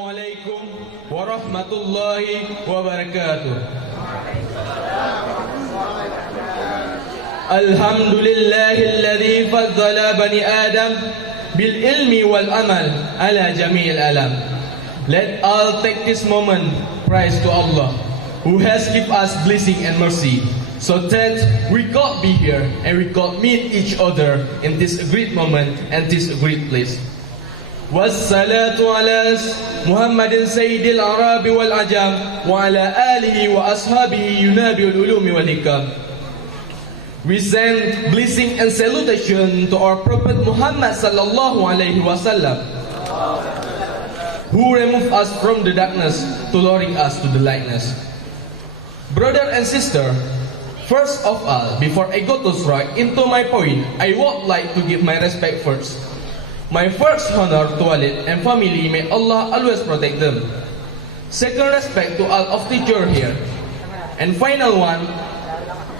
Assalamualaikum warahmatullahi wabarakatuh. Alhamdulillahilladzi faddala bani Adam bil ilmi wal amal ala jami'il alam. Let all take this moment praise to Allah who has given us blessing and mercy, so that we could be here and we could meet each other in this great moment and this great place. Wassalatu ala Muhammadin sayyidil arabi wal ajam wa ala alihi wa ashabihi yunabiul ulumi wal hikam. We send blessing and salutation to our Prophet Muhammad sallallahu alaihi wasallam, who removed us from the darkness to luring us to the lightness. Brother and sister, first of all, before I go to strike into my point, I would like to give my respect first. My first honor to Walid and family, may Allah always protect them. Second, respect to all of teacher here. And final one,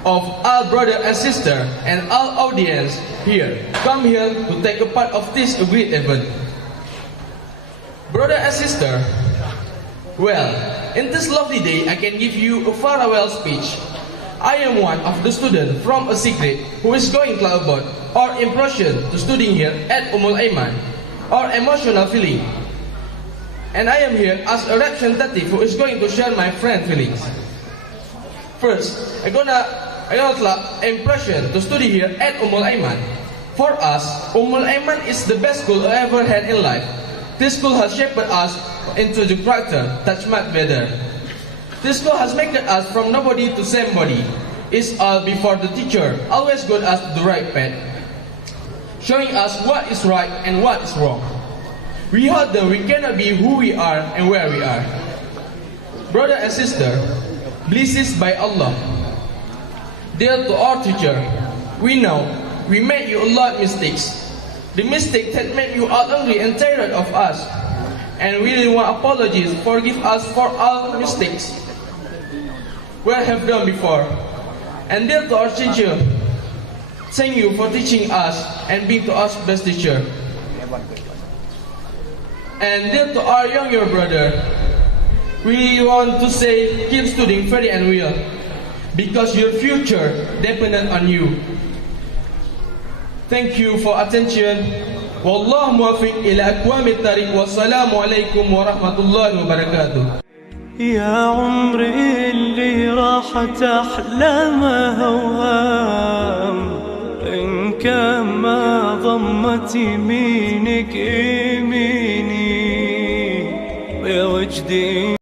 of all brother and sister and all audience here, come here to take a part of this great event. Brother and sister, well, in this lovely day, I can give you a farewell speech. I am one of the students from a secret who is going to about or impression to studying here at Ummul Ayman, or emotional feeling. And I am here as a representative who is going to share my friend feelings. First, I gonna impression to study here at Ummul Ayman. For us, Ummul Ayman is the best school I ever had in life. This school has shaped us into the character that's much better. This school has made us from nobody to somebody. It's all before the teacher always got us to the right path, showing us what is right and what is wrong. We hope that we cannot be who we are and where we are. Brother and sister, blessed by Allah. Dear to our teacher, we know we made you a lot of mistakes. The mistake that made you all angry and tired of us. And we really want apologies, forgive us for all mistakes we have done before. And dear to our teacher, thank you for teaching us and being to us best teacher. And dear to our younger brother, we want to say keep studying very and well, because your future dependent on you. Thank you for attention. Wallahu muwaffiq ila aqwamit tariq. Wassalamu alaikum warahmatullahi wabarakatuh. يا عمري اللي راحت أحلامها وهام، إن كان ما ضمت يمينك يميني يا وجدي.